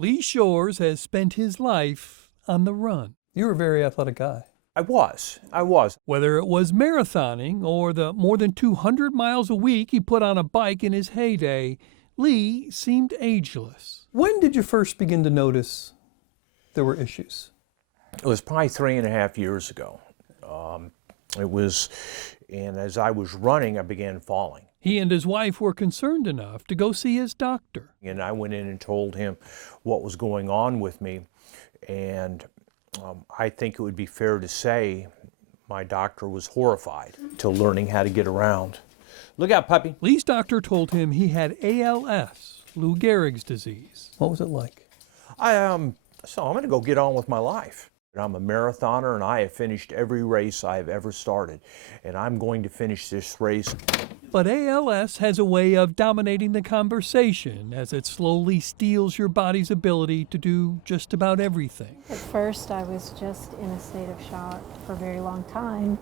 Lee Shores has spent his life on the run. You were a very athletic guy. I was. Whether it was marathoning or the more than 200 miles a week he put on a bike in his heyday, Lee seemed ageless. When did you first begin to notice there were issues? It was probably 3.5 years ago. And as I was running, I began falling. He and his wife were concerned enough to go see his doctor. And I went in and told him what was going on with me. And I think it would be fair to say my doctor was horrified to learning how to get around. Look out, puppy. Lee's doctor told him he had ALS, Lou Gehrig's disease. What was it like? So I'm going to go get on with my life. I'm a marathoner, and I have finished every race I have ever started. And I'm going to finish this race. But ALS has a way of dominating the conversation as it slowly steals your body's ability to do just about everything. At first, I was just in a state of shock for a very long time.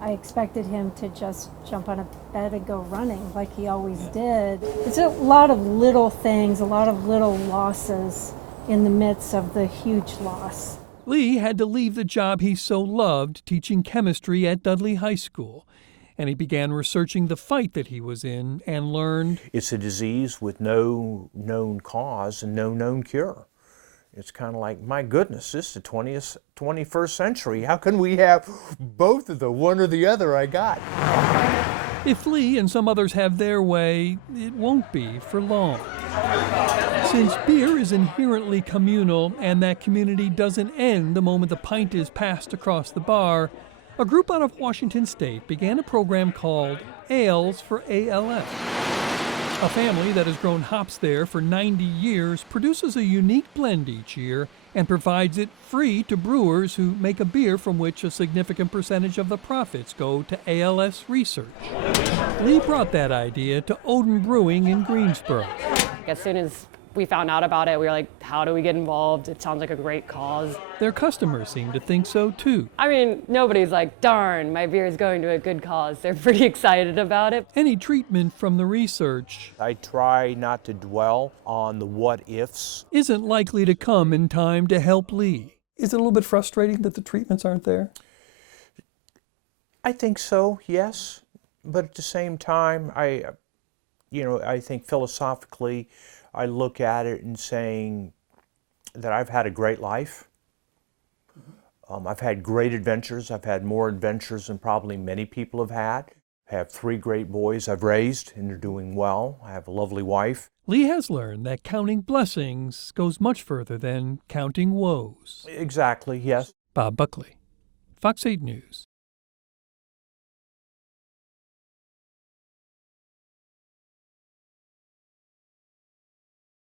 I expected him to just jump on a bed and go running like he always did. It's a lot of little things, a lot of little losses in the midst of the huge loss. Lee had to leave the job he so loved, teaching chemistry at Dudley High School, and he began researching the fight that he was in and learned it's a disease with no known cause and no known cure. It's kind of like, my goodness, this is the 21st century. How can we have both of the one or the other I got? if Lee and some others have their way, it won't be for long. Since beer is inherently communal and that community doesn't end the moment the pint is passed across the bar, a group out of Washington State began a program called Ales for ALS. A family that has grown hops there for 90 years produces a unique blend each year and provides it free to brewers who make a beer from which a significant percentage of the profits go to ALS research. Lee brought that idea to Odin Brewing in Greensboro. As soon as we found out about it, we were like, how do we get involved? It sounds like a great cause. Their customers seem to think so too. I mean, nobody's like, darn, my beer is going to a good cause. They're pretty excited about it. Any treatment from the research I try not to dwell on the what ifs. isn't likely to come in time to help Lee. Is it a little bit frustrating that the treatments aren't there? I think so, yes. But at the same time, I think philosophically, I look at it and saying that I've had a great life. I've had great adventures. I've had more adventures than probably many people have had. I have 3 great boys I've raised, and they're doing well. I have a lovely wife. Lee has learned that counting blessings goes much further than counting woes. Exactly, yes. Bob Buckley, Fox 8 News.